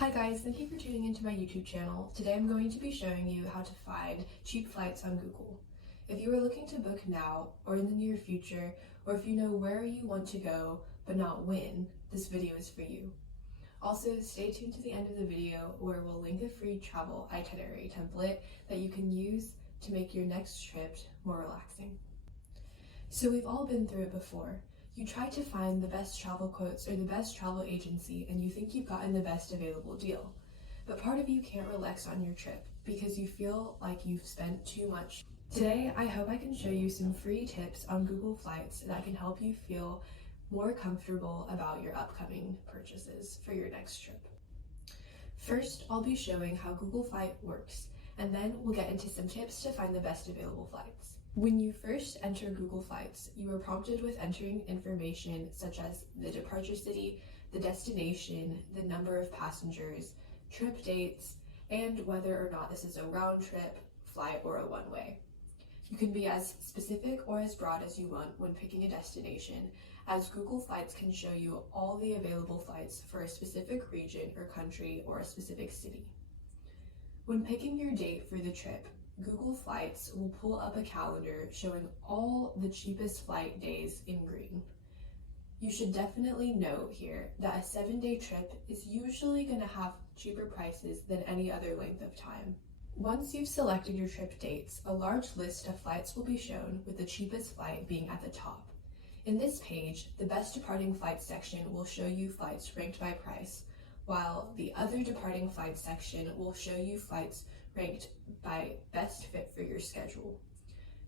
Hi guys, thank you for tuning into my YouTube channel. Today I'm going to be showing you how to find cheap flights on Google. If you are looking to book now or in the near future, or if you know where you want to go but not when, this video is for you. Also, stay tuned to the end of the video where we'll link a free travel itinerary template that you can use to make your next trip more relaxing. So we've all been through it before. You try to find the best travel quotes or the best travel agency and you think you've gotten the best available deal. But part of you can't relax on your trip because you feel like you've spent too much. Today, I hope I can show you some free tips on Google Flights that can help you feel more comfortable about your upcoming purchases for your next trip. First, I'll be showing how Google Flight works, and then we'll get into some tips to find the best available flights. When you first enter Google Flights, you are prompted with entering information such as the departure city, the destination, the number of passengers, trip dates, and whether or not this is a round trip, flight, or a one-way. You can be as specific or as broad as you want when picking a destination, as Google Flights can show you all the available flights for a specific region or country or a specific city. When picking your date for the trip, Google Flights will pull up a calendar showing all the cheapest flight days in green. You should definitely note here that a 7-day trip is usually going to have cheaper prices than any other length of time. Once you've selected your trip dates, a large list of flights will be shown with the cheapest flight being at the top. In this page, the best departing flight section will show you flights ranked by price, while the other departing flight section will show you flights ranked by best fit for your schedule.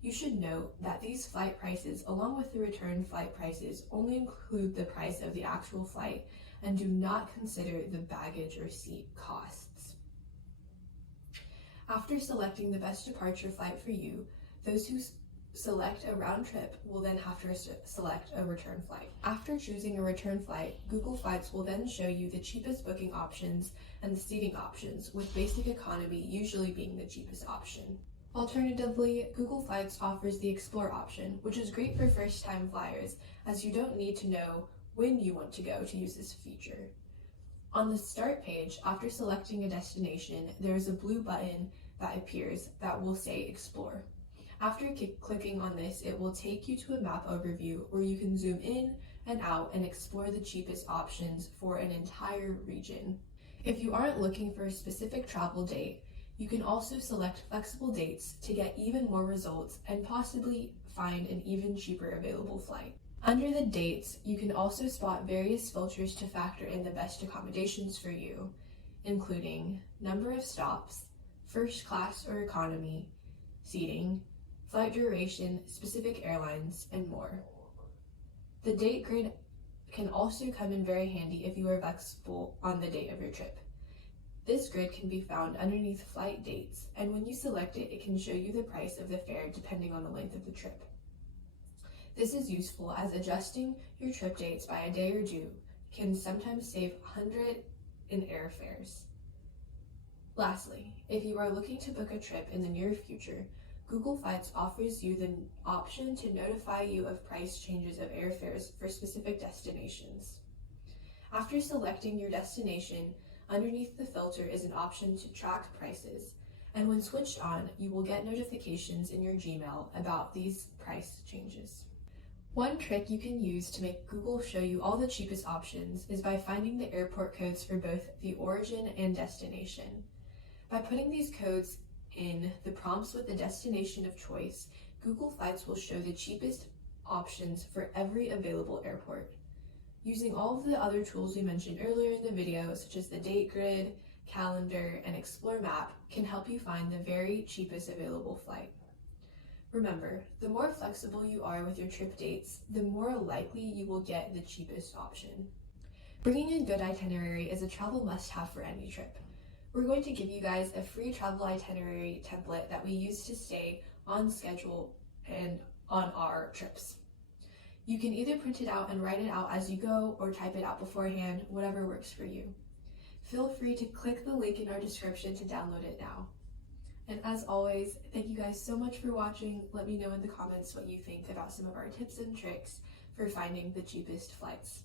You should note that these flight prices, along with the return flight prices, only include the price of the actual flight and do not consider the baggage or seat costs. After selecting the best departure flight for you, those who select a round trip will then have to select a return flight. After choosing a return flight, Google Flights will then show you the cheapest booking options and the seating options, with basic economy usually being the cheapest option. Alternatively, Google Flights offers the Explore option, which is great for first-time flyers, as you don't need to know when you want to go to use this feature. On the start page, after selecting a destination, there is a blue button that appears that will say Explore. After clicking on this, it will take you to a map overview where you can zoom in and out and explore the cheapest options for an entire region. If you aren't looking for a specific travel date, you can also select flexible dates to get even more results and possibly find an even cheaper available flight. Under the dates, you can also spot various filters to factor in the best accommodations for you, including number of stops, first class or economy, seating, flight duration, specific airlines, and more. The date grid can also come in very handy if you are flexible on the date of your trip. This grid can be found underneath flight dates, and when you select it, it can show you the price of the fare depending on the length of the trip. This is useful as adjusting your trip dates by a day or two can sometimes save $100 in airfares. Lastly, if you are looking to book a trip in the near future, Google Flights offers you the option to notify you of price changes of airfares for specific destinations. After selecting your destination, underneath the filter is an option to track prices, and when switched on, you will get notifications in your Gmail about these price changes. One trick you can use to make Google show you all the cheapest options is by finding the airport codes for both the origin and destination. By putting these codes in the prompts with the destination of choice, Google Flights will show the cheapest options for every available airport. Using all of the other tools we mentioned earlier in the video, such as the date grid, calendar, and Explore map, can help you find the very cheapest available flight. Remember, the more flexible you are with your trip dates, the more likely you will get the cheapest option. Bringing a good itinerary is a travel must-have for any trip. We're going to give you guys a free travel itinerary template that we use to stay on schedule and on our trips. You can either print it out and write it out as you go or type it out beforehand, whatever works for you. Feel free to click the link in our description to download it now. And as always, thank you guys so much for watching. Let me know in the comments what you think about some of our tips and tricks for finding the cheapest flights.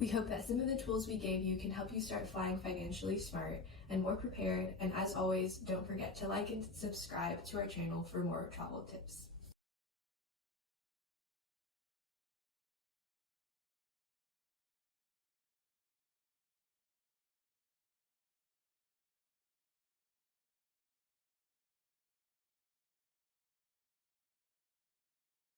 We hope that some of the tools we gave you can help you start flying financially smart and more prepared. And as always, don't forget to like and subscribe to our channel for more travel tips.